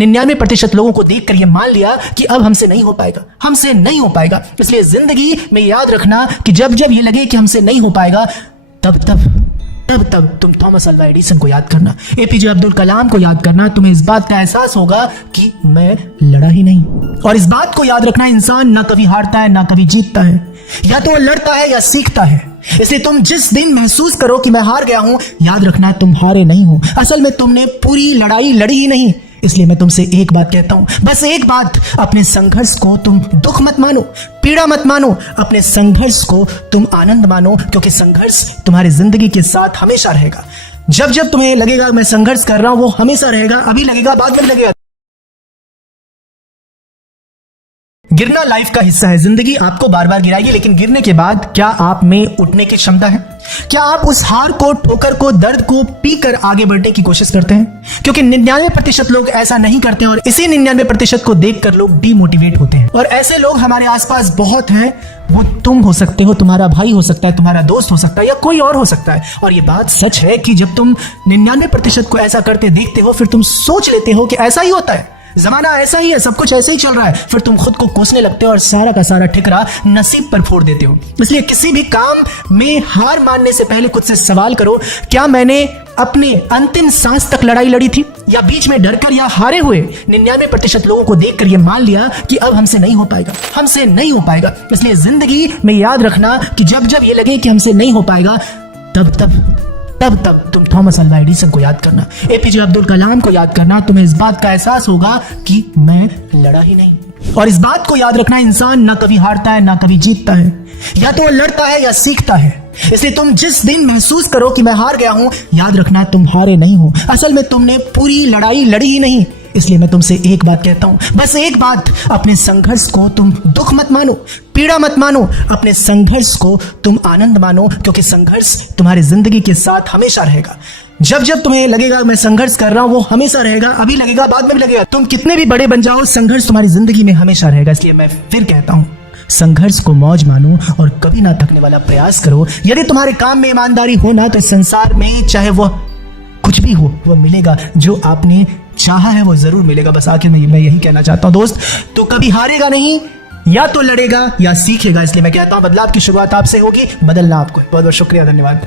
99% लोगों को देखकर ये मान लिया कि अब हमसे नहीं हो पाएगा, हमसे नहीं हो पाएगा। इसलिए जिंदगी में याद रखना कि जब जब ये लगे कि हमसे नहीं हो पाएगा, तब तुम थॉमस अल्वा एडिसन को याद करना, एपीजे अब्दुल कलाम को याद करना। तुम्हें इस बात का एहसास होगा कि मैं लड़ा ही नहीं। और इस बात को याद रखना, इंसान ना कभी हारता है ना कभी जीतता है, या तो वो लड़ता है या सीखता है। इसलिए तुम जिस दिन महसूस करो कि मैं हार गया हूं, याद रखना तुम हारे नहीं हो, असल में तुमने पूरी लड़ाई लड़ी ही नहीं। इसलिए मैं तुमसे एक बात कहता हूं, बस एक बात, अपने संघर्ष को तुम दुख मत मानो, पीड़ा मत मानो, अपने संघर्ष को तुम आनंद मानो, क्योंकि संघर्ष तुम्हारी जिंदगी के साथ हमेशा रहेगा। जब जब तुम्हें लगेगा मैं संघर्ष कर रहा हूं, वो हमेशा रहेगा, अभी लगेगा, बाद में लगेगा। गिरना लाइफ का हिस्सा है। जिंदगी आपको बार बार गिराएगी, लेकिन गिरने के बाद क्या आप में उठने की क्षमता है? क्या आप उस हार को, ठोकर को, दर्द को पीकर आगे बढ़ने की कोशिश करते हैं? क्योंकि 99% लोग ऐसा नहीं करते और इसी 99% को देखकर लोग डीमोटिवेट होते हैं। और ऐसे लोग हमारे आसपास बहुत हैं। वो तुम हो सकते हो, तुम्हारा भाई हो सकता है, तुम्हारा दोस्त हो सकता है, या कोई और हो सकता है। और ये बात सच है कि जब तुम 99% को ऐसा करते देखते हो, फिर तुम सोच लेते हो कि ऐसा ही होता है, जमाना ऐसा ही है, सब कुछ ऐसे ही चल रहा है। फिर तुम खुद को कोसने लगते हो और सारा का सारा ठिकरा नसीब पर फोड़ देते हो। इसलिए किसी भी काम में हार मानने से पहले खुद से सवाल करो, क्या मैंने अपने अंतिम सांस तक लड़ाई लड़ी थी, या बीच में डरकर या हारे हुए 99% लोगों को देखकर ये मान लिया कि अब हमसे नहीं हो पाएगा, हमसे नहीं हो पाएगा। इसलिए जिंदगी में याद रखना कि जब जब ये लगे कि हमसे नहीं हो पाएगा, तब तुम थॉमस अल्वा एडिसन को याद करना, एपीजे अब्दुल कलाम को याद करना। तुम्हें इस बात का एहसास होगा कि मैं लड़ा ही नहीं। और इस बात को याद रखना, इंसान ना कभी हारता है ना कभी जीतता है, या तो वो लड़ता है या सीखता है। इसलिए तुम जिस दिन महसूस करो कि मैं हार गया हूं, याद रखना तुम हारे नहीं हो, असल में तुमने पूरी लड़ाई लड़ी ही नहीं। इसलिए मैं तुमसे एक बात कहता हूं, बस एक बात, अपने संघर्ष को तुम दुख मत मानो, पीड़ा मत मानो, अपने संघर्ष को तुम आनंद मानो, क्योंकि संघर्ष तुम्हारी जिंदगी के साथ हमेशा रहेगा। जब जब तुम्हें लगेगा मैं संघर्ष कर रहा हूं, वो हमेशा रहेगा, अभी लगेगा, बाद में भी लगेगा। तुम कितने भी बड़े बन जाओ, संघर्ष तुम्हारी जिंदगी में हमेशा रहेगा। इसलिए मैं फिर कहता हूं, संघर्ष को मौज मानो और कभी ना थकने वाला प्रयास करो। यदि तुम्हारे काम में ईमानदारी हो ना, तो संसार में चाहे वो कुछ भी हो, वो मिलेगा। जो आपने चाहा है वो जरूर मिलेगा। बस आखिर में मैं यही कहना चाहता हूं दोस्त, तो कभी हारेगा नहीं, या तो लड़ेगा या सीखेगा। इसलिए मैं कहता हूं बदलाव की शुरुआत आपसे होगी, बदलना आपको। बहुत बहुत शुक्रिया, धन्यवाद।